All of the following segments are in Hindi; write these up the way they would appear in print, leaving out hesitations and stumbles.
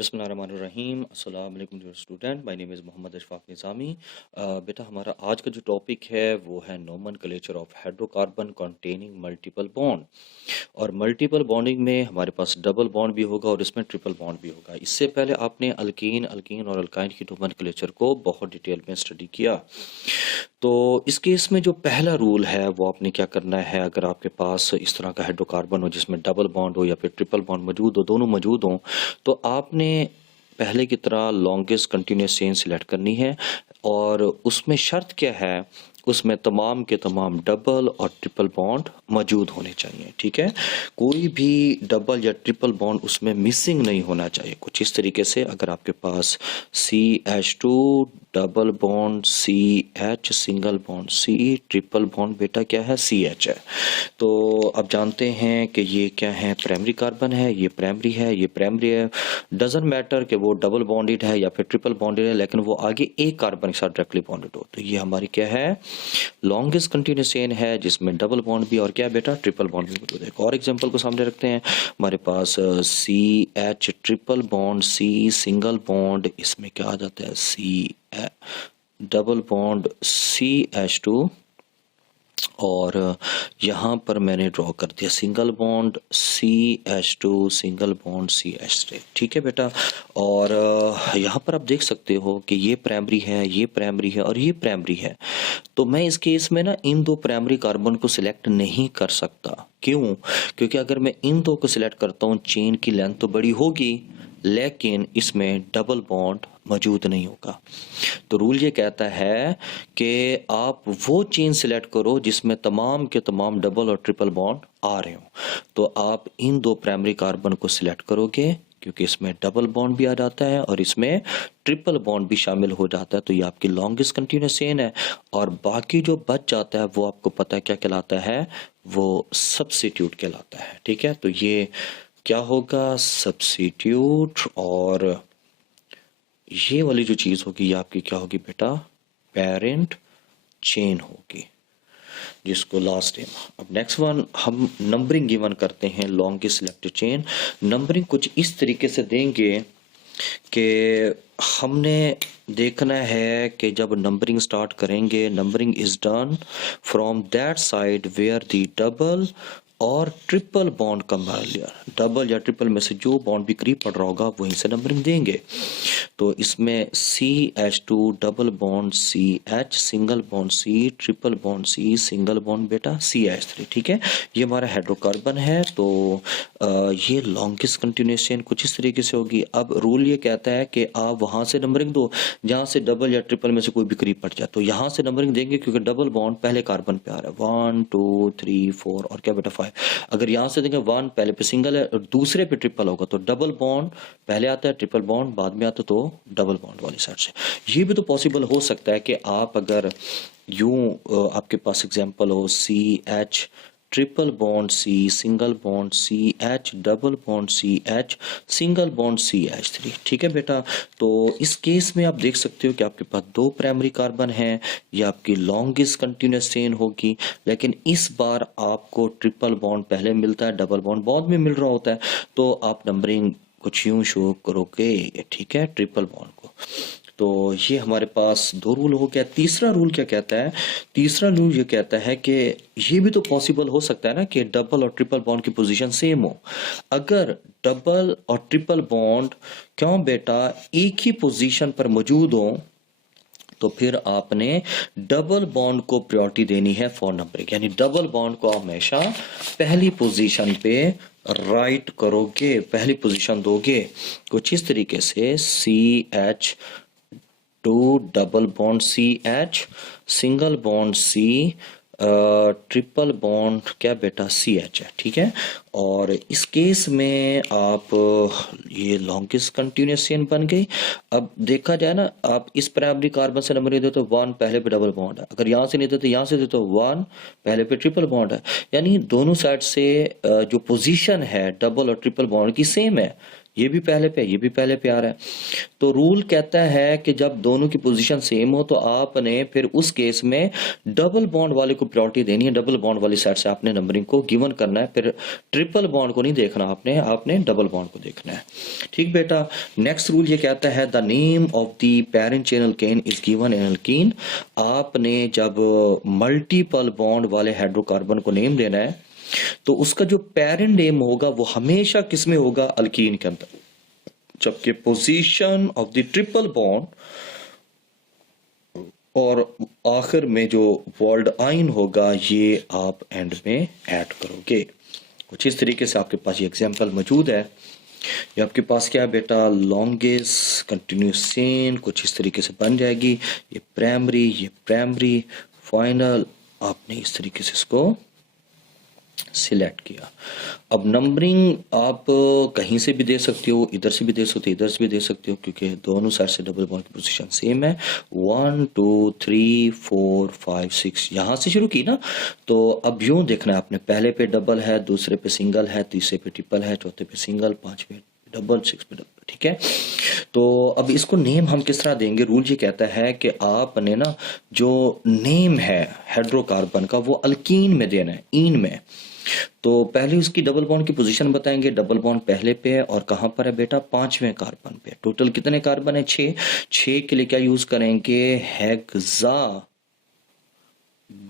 बिस्मिल्लाहिर्रहमानिर्रहीम अस्सलाम वालेकुम dear student, my name is Mohammad Ashfaq Nizami. बेटा हमारा आज का जो टॉपिक है वो है nomenclature of hydrocarbon containing multiple bond. और मल्टीपल बॉन्डिंग में हमारे पास डबल बॉन्ड भी होगा और इसमें ट्रिपल बॉन्ड भी होगा। इससे पहले आपने अल्कीन अल्कीन और अल्काइन की नोमेनक्लेचर को बहुत डिटेल में स्टडी किया। तो इस केस में जो पहला रूल है वो आपने क्या करना है, अगर आपके पास इस तरह का हाइड्रोकार्बन हो जिसमें डबल बॉन्ड हो या फिर ट्रिपल बॉन्ड मौजूद हो, दोनों मौजूद हों, तो आपने पहले की तरह लॉन्गेस्ट कंटिन्यूस चेन सिलेक्ट करनी है। और उसमें शर्त क्या है, उसमें तमाम के तमाम डबल और ट्रिपल बॉन्ड मौजूद होने चाहिए। ठीक है, कोई भी डबल या ट्रिपल बॉन्ड उसमें मिसिंग नहीं होना चाहिए। कुछ इस तरीके से अगर आपके पास CH2 double bond CH single bond C triple bond बेटा क्या है CH है। तो अब जानते हैं कि ये क्या है, प्राइमरी कार्बन है, ये प्राइमरी है, ये प्राइमरी है। डजंट मैटर कि वो डबल बॉन्डेड है या फिर ट्रिपल बॉन्डेड है, लेकिन वो आगे एक कार्बन के साथ डायरेक्टली बॉन्डेड हो। तो ये हमारी क्या है, लॉन्गेस्ट कंटिन्यूस चेन है जिसमें डबल बॉन्ड भी और क्या है बेटा, ट्रिपल बॉन्ड भी मौजूद है। एक और एग्जांपल को सामने रखते हैं। हमारे पास CH triple bond C single bond, इसमें क्या आ जाता है C डबल बॉन्ड CH2 और यहाँ पर मैंने ड्रॉ कर दिया single bond CH2 single bond CH3। ठीक है बेटा, और यहाँ पर आप देख सकते हो कि ये प्राइमरी है, ये प्राइमरी है और ये प्राइमरी है। तो मैं इस केस में ना इन दो प्राइमरी कार्बन को सिलेक्ट नहीं कर सकता। क्यों? क्योंकि अगर मैं इन दो को सिलेक्ट करता हूँ, चेन की लेंथ तो बड़ी होगी लेकिन इसमें डबल बॉन्ड मौजूद नहीं होगा। तो रूल ये कहता है कि आप वो चेन सिलेक्ट करो जिसमें तमाम के तमाम डबल और ट्रिपल बॉन्ड आ रहे हो। तो आप इन दो प्राइमरी कार्बन को सिलेक्ट करोगे क्योंकि इसमें डबल बॉन्ड भी आ जाता है और इसमें ट्रिपल बॉन्ड भी शामिल हो जाता है। तो ये आपकी लॉन्गेस्ट कंटिन्यूस चेन है। और बाकी जो बच जाता है वो आपको पता है क्या कहलाता है, वो सब्स्टिट्यूट कहलाता है। ठीक है, तो ये क्या होगा, सब्स्टिट्यूट। और ये वाली जो चीज होगी ये आपकी क्या होगी बेटा, पेरेंट चेन होगी, जिसको लास्ट टाइम। अब नेक्स्ट वन हम नंबरिंग गिवन करते हैं लॉन्गेस्ट सिलेक्टेड चेन। नंबरिंग कुछ इस तरीके से देंगे कि हमने देखना है कि जब नंबरिंग स्टार्ट करेंगे, numbering is done from that side where the double और triple bond come earlier. Double या ट्रिपल में से जो बॉन्ड भी करीब पड़ रहा होगा वहीं से नंबरिंग देंगे। तो इसमें CH2 double bond CH single bond C triple bond C single bond बेटा CH3। ठीक है, ये हमारा हाइड्रोकार्बन है। तो ये लॉन्गेस्ट कंटिन्यूस चेन कुछ इस तरीके से होगी। अब रूल ये कहता है कि आप वहां से नंबरिंग दो जहां से डबल या ट्रिपल में से कोई भी करीब पड़ जाए। तो यहां से नंबरिंग देंगे क्योंकि डबल बॉन्ड पहले कार्बन पे आ रहा है, 1 2 3 4 और क्या बेटा 5। अगर यहां से देंगे 1 पहले पे सिंगल है और दूसरे पे ट्रिपल होगा, तो डबल बॉन्ड पहले आता है, ट्रिपल बॉन्ड बाद में आता है, तो डबल बॉन्ड वाली साइड से। ये भी तो पॉसिबल हो सकता है कि आप अगर यूं आपके पास एग्जांपल हो CH triple bond C single bond CH double bond CH single bond CH3। ठीक है बेटा, तो इस केस में आप देख सकते हो कि आपके पास दो प्राइमरी कार्बन है, ये आपकी लॉन्गेस्ट कंटिन्यूस चेन होगी। लेकिन इस बार आपको ट्रिपल बॉन्ड पहले मिलता है, डबल बॉन्ड बाद में मिल रहा होता है। तो आप नंबरिंग कुछ यूं शो करोगे, ठीक है, ट्रिपल बॉन्ड को। तो ये हमारे पास दो रूल हो गया। तीसरा रूल क्या कहता है, तीसरा रूल ये कहता है कि ये भी तो पॉसिबल हो सकता है ना कि डबल और ट्रिपल बॉन्ड की पोजीशन सेम हो। अगर डबल और ट्रिपल बॉन्ड क्यों बेटा एक ही पोजीशन पर मौजूद हो, तो फिर आपने डबल बॉन्ड को प्रायोरिटी देनी है फॉर नंबरिंग। यानी डबल बॉन्ड को आप हमेशा पहली पोजीशन पे राइट करोगे, पहली पोजीशन दोगे। कुछ इस तरीके से CH2 double bond CH single bond C triple bond क्या बेटा CH है। ठीक है, और इस केस में आप ये लॉन्गेस्ट कंटिन्यूस चेन बन गई। अब देखा जाए ना, आप इस प्राइमरी कार्बन से नंबर देते तो 1 पहले पे डबल बॉन्ड है, अगर यहाँ से नहीं देते यहाँ से देते तो 1 पहले पे ट्रिपल बॉन्ड है। यानी दोनों साइड से जो पोजीशन है डबल और ट्रिपल बॉन्ड की सेम है। ये भी पहले पे, ये भी पहले पे आ रहा है। तो रूल कहता है कि जब दोनों की पोजीशन सेम हो तो आपने फिर उस केस में डबल बॉन्ड वाले को प्रायोरिटी देनी है, डबल बॉन्ड वाली साइड से आपने नंबरिंग को गिवन करना है, फिर ट्रिपल बॉन्ड को नहीं देखना आपने, आपने डबल बॉन्ड को देखना है। ठीक बेटा। नेक्स्ट रूल ये कहता है the name of the parent chain alkane is given in alkyne. आपने जब मल्टीपल बॉन्ड वाले हाइड्रोकार्बन को नेम देना है तो उसका जो पेरेंट नेम होगा वो हमेशा किसमें होगा, अल्कीन के अंदर, जबकि position of the triple bond और आखिर में जो वर्ल्ड आइन होगा ये आप एंड में ऐड करोगे। कुछ इस तरीके से आपके पास ये एग्जांपल मौजूद है। ये आपके पास क्या है बेटा, लॉन्गेस्ट कंटिन्यूस चेन कुछ इस तरीके से बन जाएगी। ये प्राइमरी फाइनल, आपने इस तरीके से इसको सिलेक्ट किया। अब नंबरिंग आप कहीं से भी दे सकते हो, इधर से भी दे सकते हो, इधर से भी दे सकते हो, क्योंकि दोनों साइड से डबल बॉन्ड की पोजीशन सेम है। 1 2 3 4 5 6 यहां से शुरू की ना, तो अब यूं देखना है आपने, पहले पे डबल है, दूसरे पे सिंगल है, तीसरे पे ट्रिपल है, चौथे पे सिंगल, पांचवे डबल, सिक्स पे डबल। ठीक है। तो अब इसको नेम हम किस तरह देंगे, रूल ये कहता है कि आपने ना जो नेम है हाइड्रोकार्बन का वो अल्कीन में देना है, ईन में। तो पहले उसकी डबल बॉन्ड की पोजीशन बताएंगे। डबल बॉन्ड पहले पे है और कहां पर है बेटा, पांचवें कार्बन पे। टोटल कितने कार्बन है, 6। 6 के लिए क्या यूज करेंगे, हेक्सा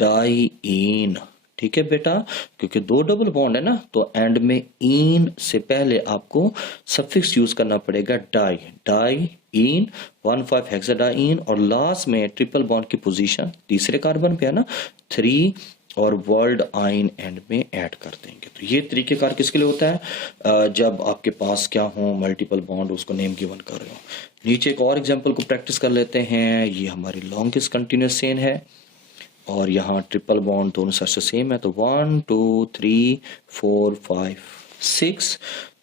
डाइईन। ठीक है बेटा, क्योंकि 2 डबल बॉन्ड है ना, तो एंड में ईन से पहले आपको सफिक्स यूज करना पड़ेगा डाइईन, 1,5 हेक्साडाइईन, और लास्ट में ट्रिपल बॉन्ड की पोजीशन तीसरे कार्बन पे है ना, 3 और वर्ल्ड आइन एंड में ऐड कर देंगे। तो ये तरीकेकार किसके लिए होता है, जब आपके पास क्या हो, मल्टीपल बॉन्ड, उसको नेम गिवन कर रहे हो। नीचे एक और एग्जांपल को प्रैक्टिस कर लेते हैं। ये हमारी लॉन्गेस्ट कंटिन्यूस चेन है और यहाँ ट्रिपल बॉन्ड दोनों साइड से सेम है। तो 1 2 3 4 5 6।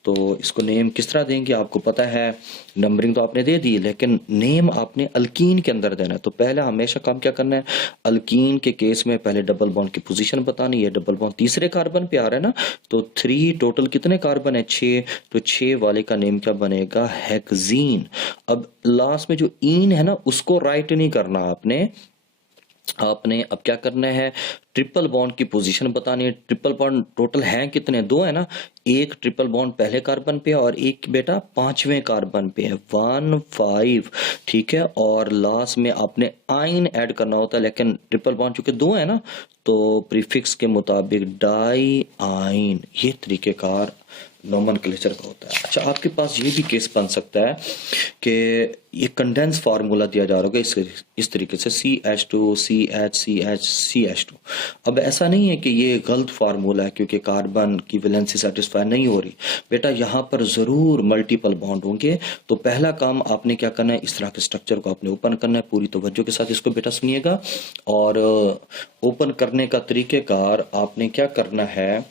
तो इसको नेम किस तरह देंगे, आपको पता है, नंबरिंग तो आपने दे दी, लेकिन नेम आपने अल्कीन के अंदर देना है। तो पहले हमेशा काम क्या करना है, अल्कीन के केस में पहले डबल बॉन्ड की पोजीशन बतानी है। डबल बॉन्ड तीसरे कार्बन पे आ रहा है ना, तो 3, टोटल कितने कार्बन है, 6। तो 6 वाले का नेम क्या बनेगा, हेक्सीन। अब लास्ट में जो ईन है ना, उसको राइट नहीं करना आपने अब क्या करना है, ट्रिपल बॉन्ड की पोजीशन बतानी है। ट्रिपल बॉन्ड टोटल हैं कितने, 2 है ना, एक ट्रिपल बॉन्ड पहले कार्बन पे और एक बेटा पांचवें कार्बन पे है, 1 5। ठीक है। और लास्ट में आपने आइन ऐड करना होता है, लेकिन ट्रिपल बॉन्ड चूंकि 2 है ना, तो प्रीफिक्स के मुताबिक डाई आइन। ये तरीकेकार नोमेनक्लेचर का होता है। अच्छा, आपके पास ये भी केस बन सकता है कि ये कंडेंस फार्मूला दिया जा रहा होगा इस तरीके से, CH2 CH CH CH2। अब ऐसा नहीं है कि ये गलत फार्मूला है क्योंकि कार्बन की वैलेंसी सेटिस्फाई नहीं हो रही बेटा, यहाँ पर जरूर मल्टीपल बॉन्ड होंगे। तो पहला काम आपने क्या करना है, इस तरह के स्ट्रक्चर को आपने ओपन करना है। पूरी तवज्जो के साथ इसको बेटा सुनिएगा। और ओपन करने का तरीकेकार आपने क्या करना है,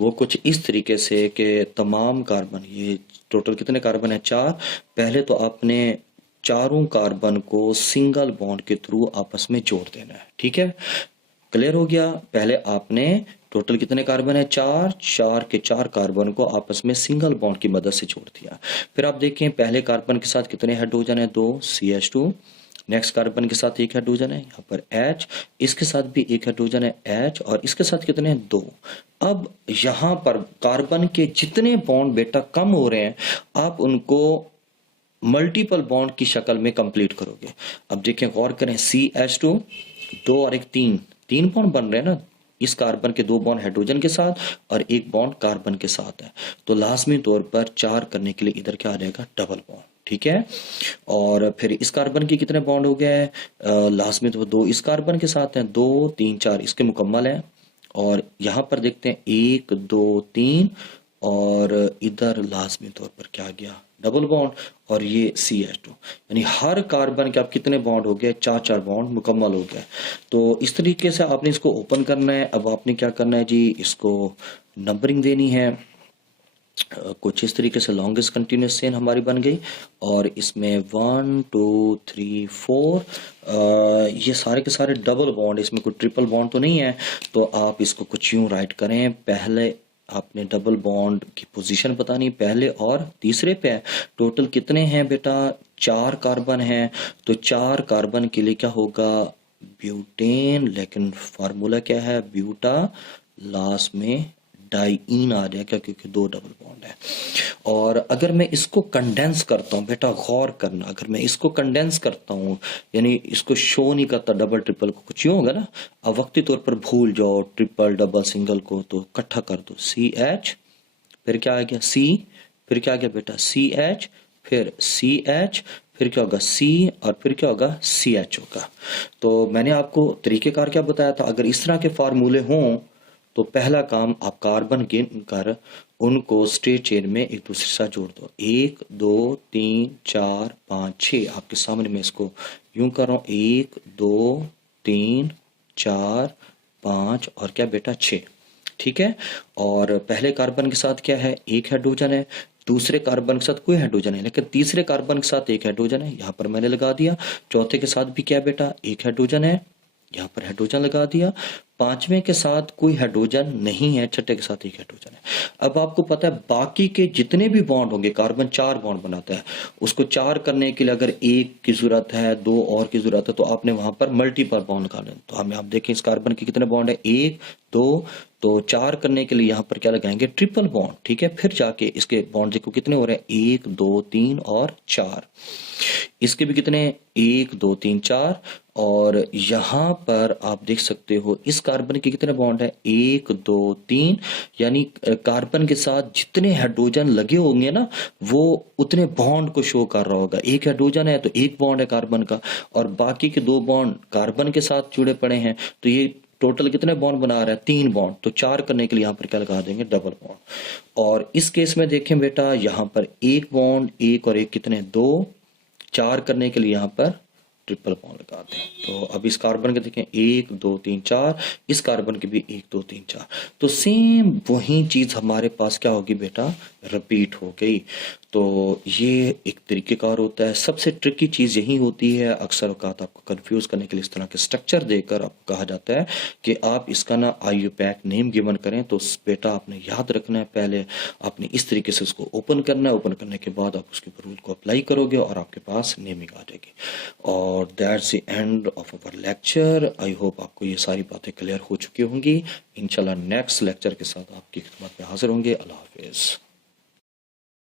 वो कुछ इस तरीके से कि तमाम कार्बन, ये टोटल कितने कार्बन है, 4। पहले तो आपने चारों कार्बन को सिंगल बॉन्ड के थ्रू आपस में जोड़ देना है। ठीक है, क्लियर हो गया। पहले आपने टोटल कितने कार्बन है, 4 के 4 कार्बन को आपस में सिंगल बॉन्ड की मदद से जोड़ दिया। फिर आप देखें पहले कार्बन के साथ कितने हाइड्रोजन है, 2 CH2। नेक्स्ट कार्बन के साथ एक हाइड्रोजन है यहाँ पर H, इसके साथ भी एक हाइड्रोजन है H, और इसके साथ कितने हैं, 2। अब यहाँ पर कार्बन के जितने बॉन्ड बेटा कम हो रहे हैं, आप उनको मल्टीपल बॉन्ड की शक्ल में कंप्लीट करोगे। अब देखें, गौर करें, CH2 2 और एक 3 बॉन्ड बन रहे हैं ना, इस कार्बन के 2 बॉन्ड हाइड्रोजन के साथ और 1 बॉन्ड कार्बन के साथ है। तो लाजमी तौर पर 4 करने के लिए इधर क्या आ जाएगा, डबल बॉन्ड। ठीक है। और फिर इस कार्बन के कितने बॉन्ड हो गए, लाजमी तो 2 इस कार्बन के साथ हैं, 2 3 4 इसके मुकम्मल है। और यहाँ पर देखते हैं 1 2 3, और इधर लाजमी तौर पर क्या आ गया, डबल बॉन्ड। और ये CH2, यानी हर कार्बन के आप कितने बॉन्ड हो गए, 4 बॉन्ड मुकम्मल हो गए। तो इस तरीके से आपने इसको ओपन करना है। अब आपने क्या करना है जी, इसको नंबरिंग देनी है। कुछ इस तरीके से लॉन्गेस्ट कंटिन्यूस चेन हमारी बन गई, और इसमें 1 2 3 4 ये सारे के सारे डबल बॉन्ड, इसमें कोई ट्रिपल बॉन्ड तो नहीं है। तो आप इसको कुछ यूं राइट करें, पहले आपने डबल बॉन्ड की पोजीशन बतानी पहले और तीसरे पे है। टोटल कितने हैं बेटा, 4 कार्बन हैं। तो 4 कार्बन के लिए क्या होगा, ब्यूटेन, लेकिन फार्मूला क्या है, ब्यूटा, लास्ट में डाइईन आ जाएगा क्योंकि 2 डबल बॉन्ड है। और अगर मैं इसको कंडेंस करता हूँ, बेटा गौर करना, अगर मैं इसको कंडेंस करता हूँ यानी इसको शो नहीं करता डबल ट्रिपल को, कुछ यूँ होगा ना, अब वक्ती तौर पर भूल जाओ ट्रिपल डबल सिंगल को, तो इकट्ठा कर दो, CH, फिर क्या आ गया C, फिर क्या आ गया बेटा CH, फिर CH, फिर क्या होगा C, और फिर क्या होगा CH होगा। तो मैंने आपको तरीकेकार क्या बताया था, अगर इस तरह के फार्मूले हों तो पहला काम आप कार्बन गिन कर उनको स्ट्रेट चेन में एक दूसरे के साथ जोड़ दो, 1 2 3 4 5 6। आपके सामने मैं इसको यूं कर रहा हूं, 1 2 3 4 5 और क्या बेटा 6, ठीक है। और पहले कार्बन के साथ क्या है, एक हाइड्रोजन है, दूसरे कार्बन के साथ कोई हाइड्रोजन है, लेकिन तीसरे कार्बन के साथ एक हाइड्रोजन है, यहाँ पर मैंने लगा दिया। चौथे के साथ भी क्या बेटा, एक हाइड्रोजन है, यहाँ पर हाइड्रोजन लगा दिया। पांचवें के साथ कोई हाइड्रोजन नहीं है, छठे के साथ एक हाइड्रोजन है। अब आपको पता है बाकी के जितने भी बॉन्ड होंगे, कार्बन 4 बॉन्ड बनाता है, उसको 4 करने के लिए अगर एक की जरूरत है, 2 और की जरूरत है, तो आपने वहां पर मल्टीपल बॉन्ड निकाले। तो हमें आप देखें इस कार्बन के कितने बॉन्ड है, 1 2, तो 4 करने के लिए यहाँ पर क्या लगाएंगे, ट्रिपल बॉन्ड, ठीक है। फिर जाके इसके बॉन्ड देखो कितने हो रहे हैं, 1 2 3 और 4। इसके भी कितने, 1 2 3 4। और यहां पर आप देख सकते हो इस कार्बन के कितने बॉन्ड है, 1 2 3, यानी कार्बन के साथ जितने हाइड्रोजन लगे होंगे ना, वो उतने बॉन्ड को शो कर रहा होगा। एक हाइड्रोजन है तो एक बॉन्ड है कार्बन का, और बाकी के 2 बॉन्ड कार्बन के साथ जुड़े पड़े हैं, तो ये टोटल कितने बॉन्ड बना रहा है, 3 बॉन्ड। तो 4 करने के लिए यहाँ पर क्या लगा देंगे, डबल बॉन्ड। और इस केस में देखें बेटा, यहाँ पर एक बॉन्ड, एक और एक कितने, 2, 4 करने के लिए यहाँ पर ट्रिपल बॉन्ड लगा दें। तो अब इस कार्बन के देखें, 1 2 3 4, इस कार्बन के भी 1 2 3 4। तो सेम वही चीज हमारे पास क्या होगी बेटा, रिपीट हो गई। तो ये एक तरीकेकार होता है। सबसे ट्रिकी चीज यही होती है, अक्सर औकात आपको कंफ्यूज करने के लिए इस तरह के स्ट्रक्चर देकर आपको कहा जाता है कि आप इसका ना IUPAC नेम गिवन करें। तो बेटा आपने याद रखना है, पहले आपने इस तरीके से उसको ओपन करना है, ओपन करने के बाद आप उसके ऊपर रूल को अप्लाई करोगे और आपके पास नेमिंग आ जाएगी। और that's the end of our lecture. I hope आपको ये सारी बातें क्लियर हो चुकी होंगी। इंशाल्लाह नेक्स्ट लेक्चर के साथ आपकी खिदमत में हाजिर होंगे। अल्लाह हाफिज।